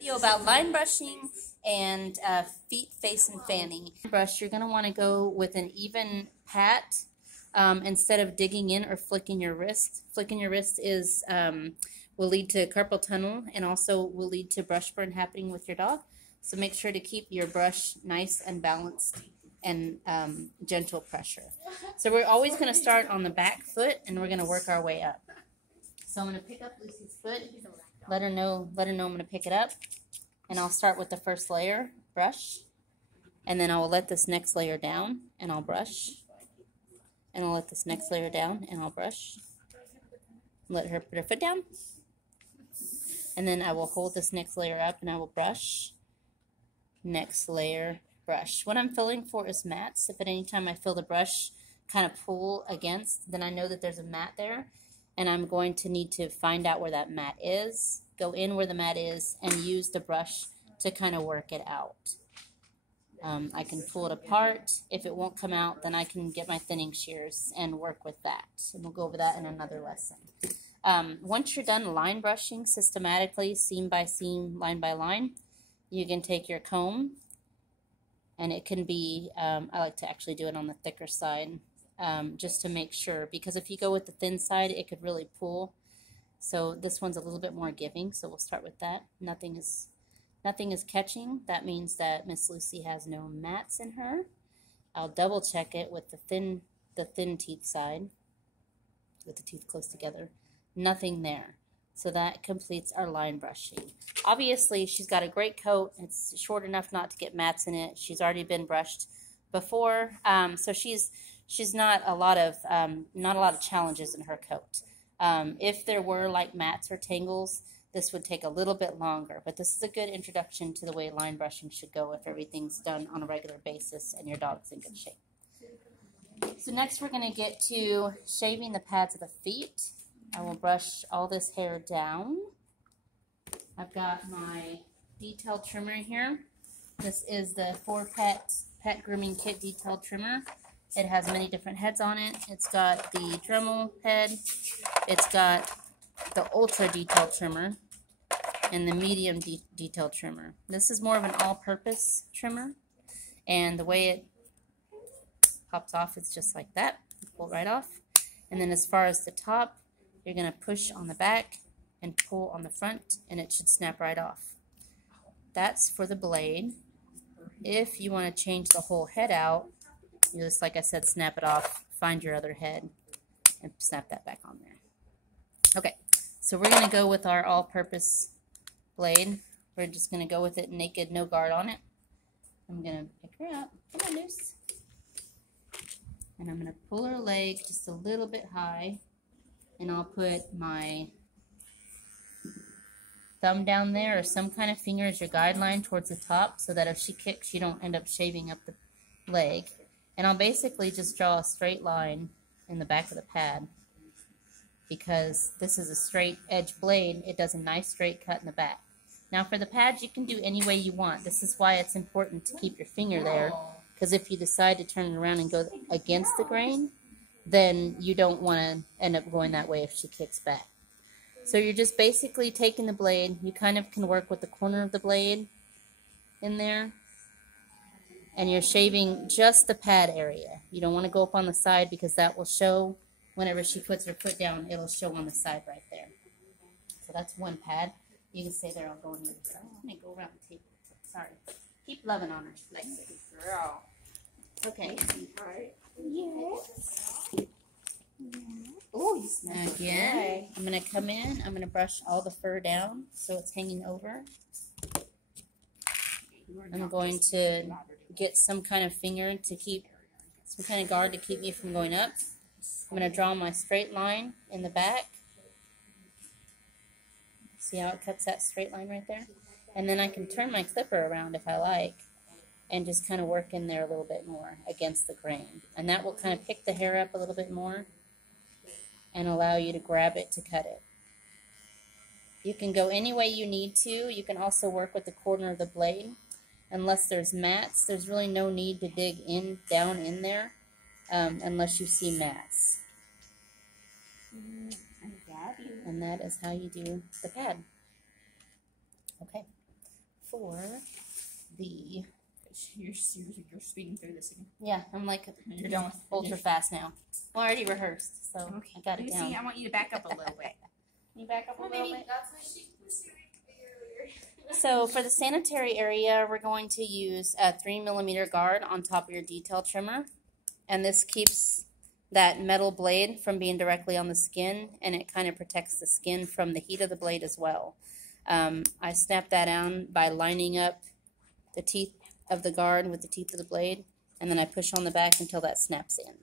Video about line brushing and feet, face, and fanning. Brush, you're going to want to go with an even pat instead of digging in or flicking your wrist. Flicking your wrist is will lead to carpal tunnel and also will lead to brush burn happening with your dog. So make sure to keep your brush nice and balanced and gentle pressure. So we're always going to start on the back foot and we're going to work our way up. So I'm going to pick up Lucy's foot. Let her know I'm going to pick it up. And I'll start with the first layer, brush. And then I will let this next layer down, and I'll brush. And I'll let this next layer down, and I'll brush. Let her put her foot down. And then I will hold this next layer up, and I will brush. Next layer, brush. What I'm feeling for is mats. If at any time I feel the brush kind of pull against, then I know that there's a mat there. And I'm going to need to find out where that mat is, go in where the mat is, and use the brush to kind of work it out. I can pull it apart. If it won't come out, then I can get my thinning shears and work with that. And we'll go over that in another lesson. Once you're done line brushing systematically, seam by seam, line by line, you can take your comb, and it can be, I like to actually do it on the thicker side. Just to make sure, because if you go with the thin side, it could really pull. So this one's a little bit more giving, so we'll start with that. Nothing is catching. That means that Miss Lucy has no mats in her. I'll double check it with the thin teeth side, with the teeth close together. Nothing there. So that completes our line brushing. Obviously, she's got a great coat. It's short enough not to get mats in it. She's already been brushed before, so she's not a lot of challenges in her coat. If there were like mats or tangles, this would take a little bit longer, but this is a good introduction to the way line brushing should go if everything's done on a regular basis and your dog's in good shape. So next we're going to get to shaving the pads of the feet. I will brush all this hair down. I've got my detail trimmer here. This is the 4-Pet Pet Grooming Kit Detail Trimmer. It has many different heads on it. It's got the Dremel head. It's got the Ultra Detail Trimmer and the Medium Detail Trimmer. This is more of an all-purpose trimmer, and the way it pops off is just like that. You pull it right off. And then as far as the top, you're going to push on the back and pull on the front, and it should snap right off. That's for the blade. If you want to change the whole head out, you just, like I said, snap it off, find your other head, and snap that back on there. Okay, so we're going to go with our all-purpose blade. We're just going to go with it naked, no guard on it. I'm going to pick her up. Come on, Luce. And I'm going to pull her leg just a little bit high, and I'll put my thumb down there or some kind of finger as your guideline towards the top so that if she kicks, you don't end up shaving up the leg. And I'll basically just draw a straight line in the back of the pad. Because this is a straight edge blade, it does a nice straight cut in the back. Now for the pads, you can do any way you want. This is why it's important to keep your finger there. Because if you decide to turn it around and go against the grain, then you don't want to end up going that way if she kicks back. So you're just basically taking the blade. You kind of can work with the corner of the blade in there. And you're shaving just the pad area. You don't want to go up on the side because that will show whenever she puts her foot down, it'll show on the side right there. So that's one pad. You can stay there, I'll go on the other side. Let me go around the table. Sorry. Keep loving on her. Nice girl. Okay. Yes. Oh, you snapped. Again, I'm going to come in. I'm going to brush all the fur down so it's hanging over. I'm going to get some kind of finger to keep, some kind of guard to keep me from going up. I'm going to draw my straight line in the back. See how it cuts that straight line right there? And then I can turn my clipper around if I like and just kind of work in there a little bit more against the grain. And that will kind of pick the hair up a little bit more and allow you to grab it to cut it. You can go any way you need to. You can also work with the corner of the blade. Unless there's mats, there's really no need to dig down in there unless you see mats. And that is how you do the pad. Okay. for the... You're speeding through this again. Yeah, I'm like You're done with ultra fast now. Well, I already rehearsed, so Okay. I got it down. See, I want you to back up a little bit. Can you back up a little bit? That's what she was doing earlier. So for the sanitary area, we're going to use a 3mm guard on top of your detail trimmer. And this keeps that metal blade from being directly on the skin, and it kind of protects the skin from the heat of the blade as well. I snap that down by lining up the teeth of the guard with the teeth of the blade, and then I push on the back until that snaps in.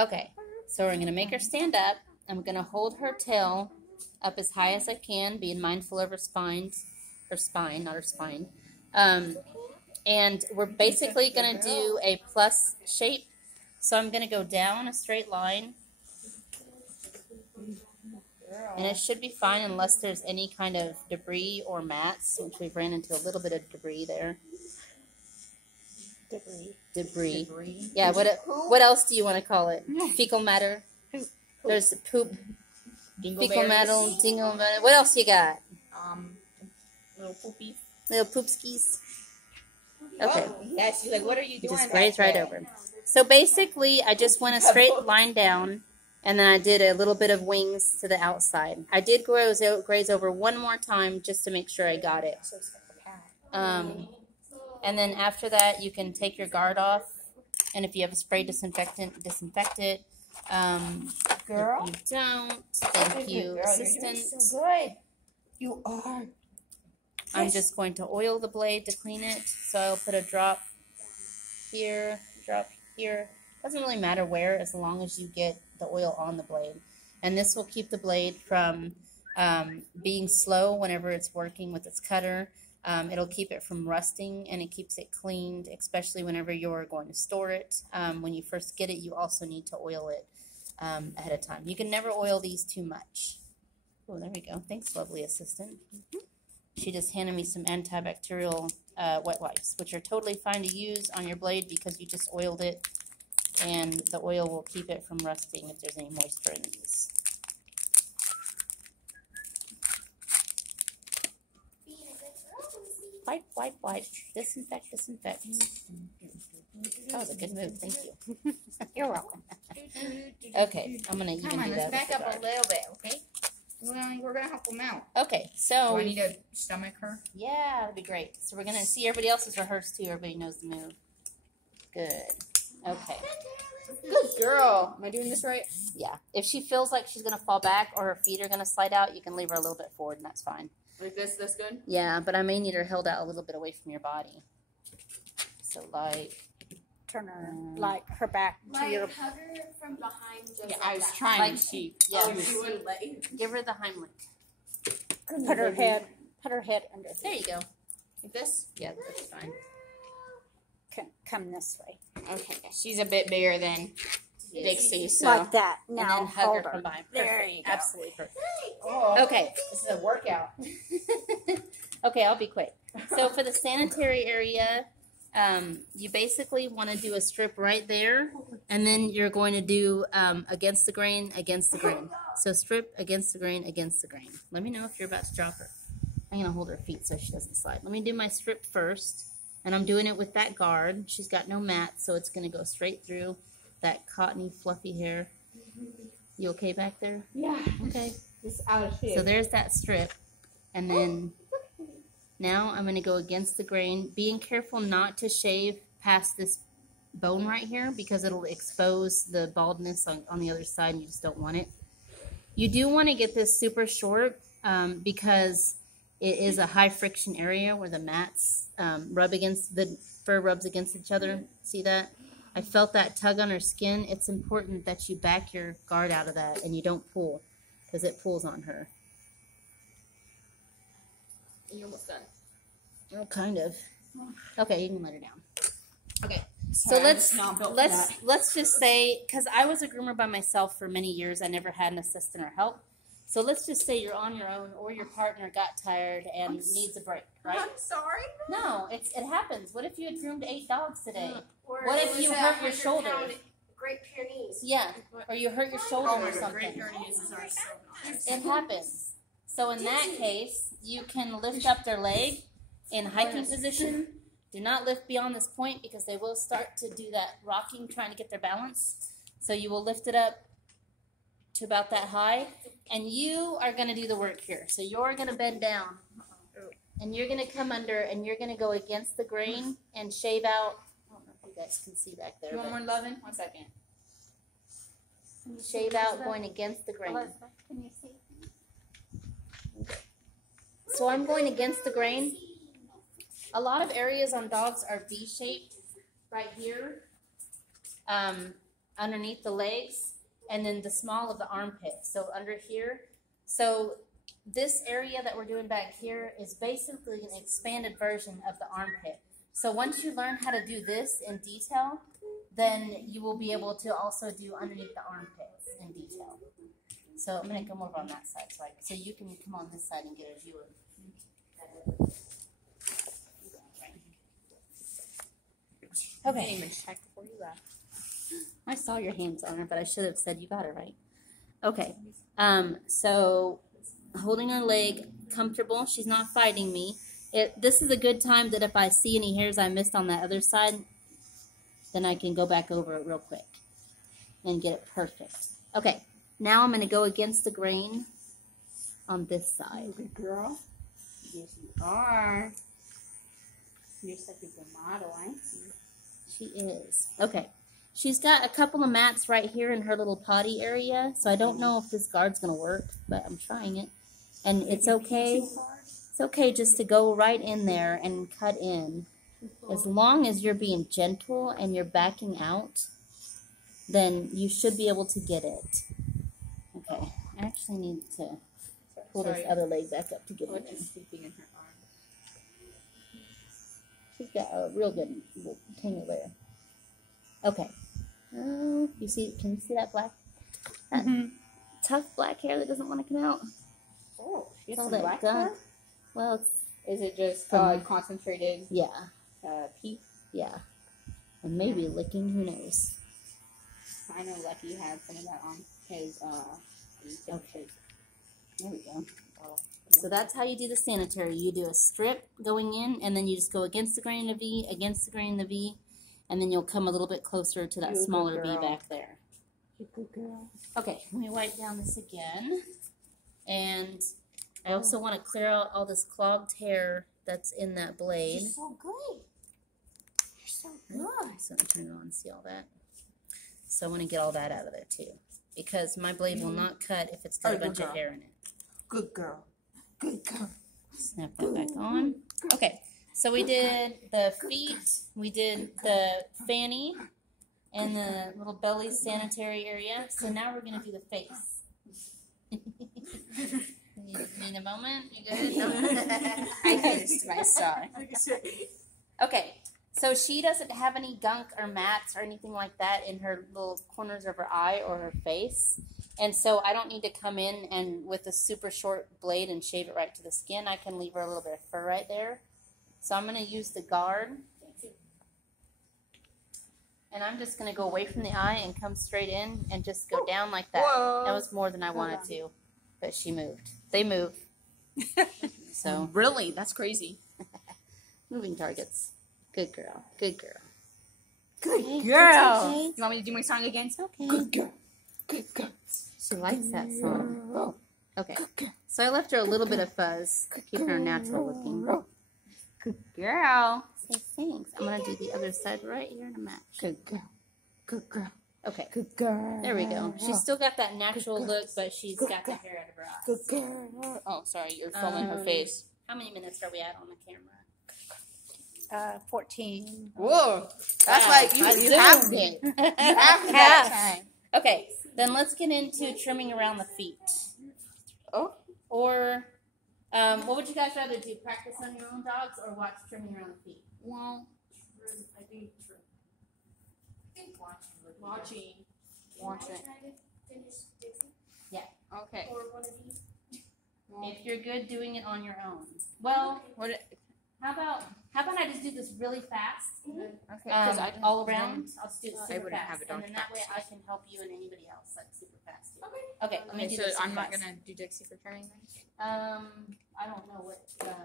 Okay, so we're going to make her stand up. I'm going to hold her tail up as high as I can, being mindful of her spine, not her spine. And we're basically going to do a plus shape. So I'm going to go down a straight line, and it should be fine unless there's any kind of debris or mats, which we've ran into a little bit of debris there. Debris. Yeah, what else do you want to call it? Fecal matter. There's poop. Fecal matter, dingle matter. What else you got? Little poopies. Little poopskis. Okay. Oh, yes, she's like, what are you doing? Just graze right over. So basically, I just went a straight line down, and then I did a little bit of wings to the outside. I did graze over one more time just to make sure I got it. And then after that, you can take your guard off, and if you have a spray disinfectant, disinfect it. Girl. If you don't, thank you, assistant. So good. You are. I'm just going to oil the blade to clean it. So I'll put a drop here, drop here. Doesn't really matter where, as long as you get the oil on the blade. And this will keep the blade from being slow whenever it's working with its cutter. It'll keep it from rusting, and it keeps it cleaned, especially whenever you're going to store it. When you first get it, you also need to oil it ahead of time. You can never oil these too much. Oh, there we go. Thanks, lovely assistant. She just handed me some antibacterial wet wipes, which are totally fine to use on your blade because you just oiled it, and the oil will keep it from rusting if there's any moisture in these. Wipe, wipe, wipe. Disinfect, disinfect. That was a good move. Thank you. You're welcome. Okay, I'm going to even Come on, do let's that. back up a little bit, okay? Well, we're going to help them out. Okay, so... Do I need to stomach her? Yeah, that'd be great. So we're going to see everybody else's rehearsed too. Everybody knows the move. Good. Okay. Good girl. Am I doing this right? Yeah. If she feels like she's going to fall back or her feet are going to slide out, you can leave her a little bit forward, and that's fine. Like this good? Yeah, but I may need her held out a little bit away from your body. So, like... Turn her, like, her back to Like, your... hug her from behind. Just Yeah, like I was that. trying Like, to see. Yeah. She wouldn't let you. Give her the Heimlich. Put her head under There you go. Like this? Yeah, that's fine. Come this way. Okay. She's a bit bigger than Dixie, so. Like that. And Now then hug hold her her. from behind. There Perfect. you go. Absolutely perfect. Oh, Okay. this is a workout. Okay, I'll be quick. So for the sanitary area, you basically want to do a strip right there, and then you're going to do against the grain, against the grain. So strip against the grain, against the grain. Let me know if you're about to drop her. I'm going to hold her feet so she doesn't slide. Let me do my strip first, and I'm doing it with that guard. She's got no mat, so it's going to go straight through that cottony, fluffy hair. You okay back there? Yeah. Okay. It's out of shape. So there's that strip, and then now I'm going to go against the grain, being careful not to shave past this bone right here because it'll expose the baldness on the other side, and you just don't want it. You do want to get this super short because it is a high friction area where the mats the fur rubs against each other. See that? I felt that tug on her skin. It's important that you back your guard out of that and you don't pull because it pulls on her. You're almost done. Oh, kind of. Okay, you can let her down. Okay, Sorry, so I'm just not built for that. let's just say, because I was a groomer by myself for many years, I never had an assistant or help. So let's just say you're on your own, or your partner got tired and needs a break, right? I'm sorry. No, it happens. What if you had groomed 8 dogs today? Or What it if was you a hurt your 100-pound shoulder? Great Pyrenees. Yeah, or you hurt your shoulder Oh my or God, something. Great Pyrenees are so nice. It happens. So in that case, you can lift up their leg in hiking position. Do not lift beyond this point because they will start to do that rocking, trying to get their balance. So you will lift it up to about that high, and you are going to do the work here. So you're going to bend down, and you're going to come under, and you're going to go against the grain and shave out. I don't know if you guys can see back there. You want more loving? 1 second. Shave out going against the grain. Can you see? So I'm going against the grain. A lot of areas on dogs are V-shaped right here, underneath the legs, and then the small of the armpit. So under here. So this area that we're doing back here is basically an expanded version of the armpit. So once you learn how to do this in detail, then you will be able to also do underneath the armpits in detail. So I'm going to come over on that side so you can come on this side and get a view of. Okay. Even check before you left. I saw your hands on her, but I should have said you got it right. Okay. So holding her leg comfortable. She's not fighting me. This is a good time that if I see any hairs I missed on that other side, then I can go back over it real quick and get it perfect. Okay. Now I'm going to go against the grain on this side. Good girl. Yes, you are. You're such a good model, ain't you? She is. Okay. She's got a couple of mats right here in her little potty area, so I don't know if this guard's going to work, but I'm trying it. And it's okay. It's okay just to go right in there and cut in. As long as you're being gentle and you're backing out, then you should be able to get it. Okay. I actually need to pull this other leg back up to get it in. Sleeping in her arm. She's got a real good tangle there. Okay. Oh, you see? Can you see that black? That tough black hair that doesn't want to come out. Oh, she has All some that black gunk. hair? Well, it's, Is it just concentrated yeah, pee? yeah, and maybe licking. Who knows? I know Lucky had some of that on his Okay. There we go. So that's how you do the sanitary. You do a strip going in, and then you just go against the grain of V, against the grain of V, and then you'll come a little bit closer to that You're a good smaller V girl. back there. Good girl. Okay, let me wipe down this again. And I also want to clear out all this clogged hair that's in that blade. You're so good. You're so good. So I'm going to turn it on and see all that. So I want to get all that out of there too. Because my blade will not cut if it's got a bunch of hair in it. Good girl. Good girl. Snap that back on. Okay, so we did the feet, we did the fanny, and the little belly sanitary area. So now we're going to do the face. You need a moment? You good? I finished my star. Okay, so she doesn't have any gunk or mats or anything like that in her little corners of her eye or her face. And so I don't need to come in and with a super short blade and shave it right to the skin. I can leave her a little bit of fur right there. So I'm going to use the guard. And I'm just going to go away from the eye and come straight in and just go down like that. Whoa. That was more than I wanted to. But she moved. They move. So Really? That's crazy. moving targets. Good girl. Good girl. Good Okay, girl. okay. You want me to do my song again? Okay. Good girl. Good girl. She likes that song. Okay. Good girl. So I left her a little bit of fuzz, keeping her natural looking. Good girl. Say thanks. I'm going to do the other side right here in a match. Good girl. Good girl. Okay. Good girl. There we go. She's still got that natural look, but she's got the hair out of her eyes. Good girl. Oh, sorry. You're filming her face. How many minutes are we at on the camera? 14. Whoa. That's Wow, like you I have zoomed it. it. You have that time. Okay, then let's get into trimming around the feet. Oh. Or, what would you guys rather do? Practice on your own dogs or watch trimming around the feet? Well, I think watching. finish Dixie Okay. or one of these. If you're good doing it on your own. Well, How about I just do this really fast? Okay. All around. I'll just do it super wouldn't fast, have it and on then that way I can help you and anybody else like super fast too. Okay. Okay, let me Okay, do so this. super I'm not fast. gonna do Dixie for trimming then? I don't know what.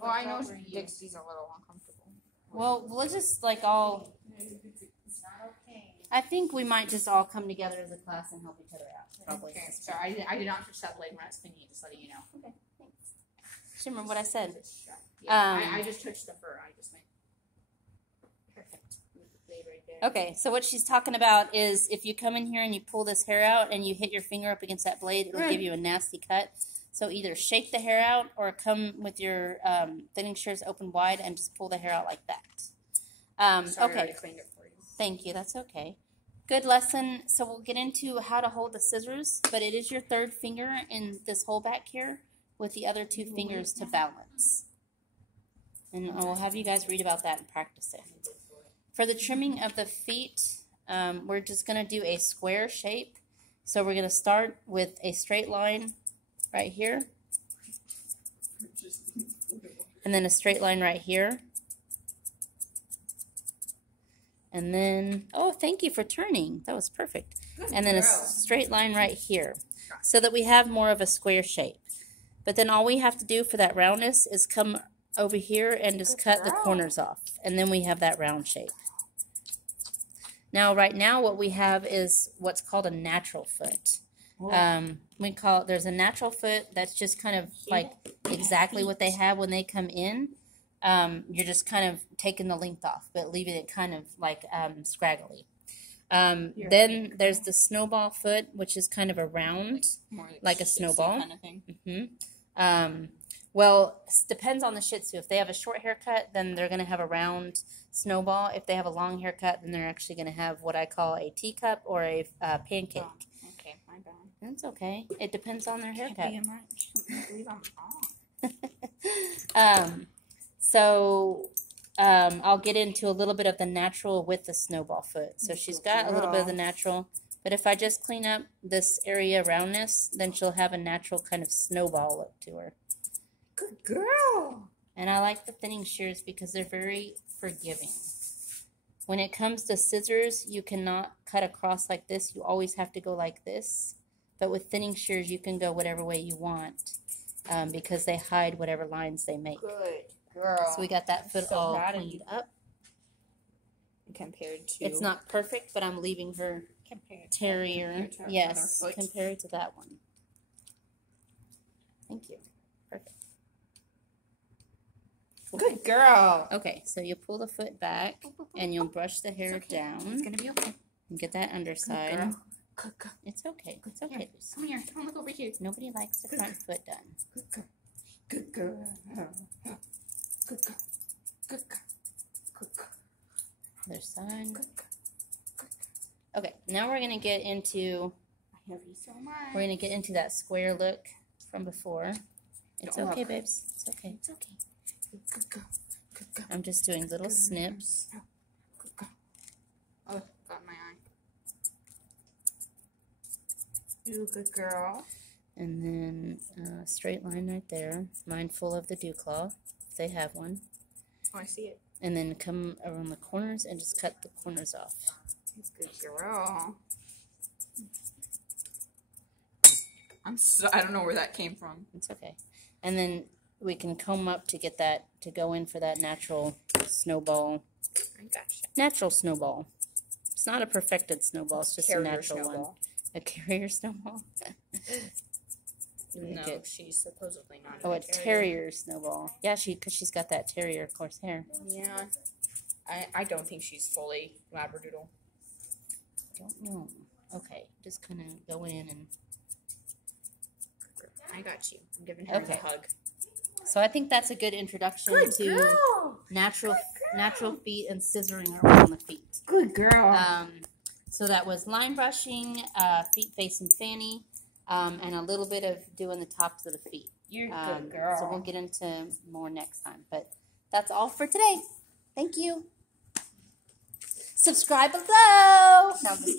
Well, I know what you. Dixie's a little uncomfortable. Well, let's just like all. It's not okay. I think we might just all come together as a class and help each other out. Probably. Okay, sorry, I did not touch that blade when I was cleaning it, just letting you know. Okay, thanks. Shimmer, what I said. Yeah, I just touched the fur. I just meant perfect. With the blade right there. Okay, so what she's talking about is if you come in here and you pull this hair out and you hit your finger up against that blade, it'll give you a nasty cut. So either shake the hair out or come with your thinning shears open wide and just pull the hair out like that. Sorry, I okay, already cleaned it for you. thank you. That's okay. Good lesson. So we'll get into how to hold the scissors, but it is your third finger in this whole back here with the other two fingers to balance. And I will have you guys read about that and practice it. For the trimming of the feet, we're just going to do a square shape. So we're going to start with a straight line right here. And then a straight line right here. And then, oh, thank you for turning. That was perfect. And then a straight line right here. So that we have more of a square shape. But then all we have to do for that roundness is come over here and just cut the corners off. And then we have that round shape. Now, right now, what we have is what's called a natural foot. We call it, there's a natural foot that's just kind of like exactly what they have when they come in. You're just kind of taking the length off, but leaving it kind of like scraggly. Then there's the snowball foot, which is kind of a round, like a snowball. Kind of thing. Well, it depends on the Shih Tzu. If they have a short haircut, then they're going to have a round snowball. If they have a long haircut, then they're actually going to have what I call a teacup or a pancake. Oh, okay, my bad. That's okay. It depends on their haircut. I believe I'm wrong. I'll get into a little bit of the natural with the snowball foot. So she's got a little bit of the natural. But if I just clean up this area roundness, then she'll have a natural kind of snowball look to her. Good girl. And I like the thinning shears because they're very forgiving. When it comes to scissors, you cannot cut across like this. You always have to go like this. But with thinning shears, you can go whatever way you want because they hide whatever lines they make. Good girl. So we got that foot So all proud of cleaned you. up. Compared to... It's not perfect, but I'm leaving her terrier. Compared to her Yes, other foot. compared to that one. Thank you. Perfect. Good girl. Okay, so you pull the foot back and you'll brush the hair down It's going to be okay. and get that Good underside. girl. Good girl. It's okay. It's okay. Lucy. Come here. Come look over here. Nobody likes the front foot done. Good girl. Good girl. Good girl. Good girl. Good girl. Other side. Good girl. Okay, now we're gonna get into I love you so much. we're gonna get into that square look from before. It's Don't okay, look. babes. It's okay. It's okay. Good girl. Good girl. I'm just doing little snips. Good girl. Oh, got my eye. You good girl. And then straight line right there, mindful of the dew claw, if they have one. Oh, I see it. And then come around the corners and just cut the corners off. Good girl. I don't know where that came from. It's okay. And then we can comb up to get that, to go in for that natural snowball. I gotcha. Natural snowball. It's not a perfected snowball, it's just a Carrier natural one. snowball. A carrier snowball? No, Okay. she's supposedly not. Oh, a terrier snowball. Yeah, because she's got that terrier, of course, hair. Yeah. I don't think she's fully Labradoodle. Don't know. Okay, just kind of go in and... I got you. I'm giving her Okay. a hug. So I think that's a good introduction to girl. natural feet and scissoring around the feet. Good girl. So that was line brushing, feet, face, and fanny, and a little bit of doing the tops of the feet. You're a good girl. So we'll get into more next time. But that's all for today. Thank you. Subscribe below. No, I'm just kidding.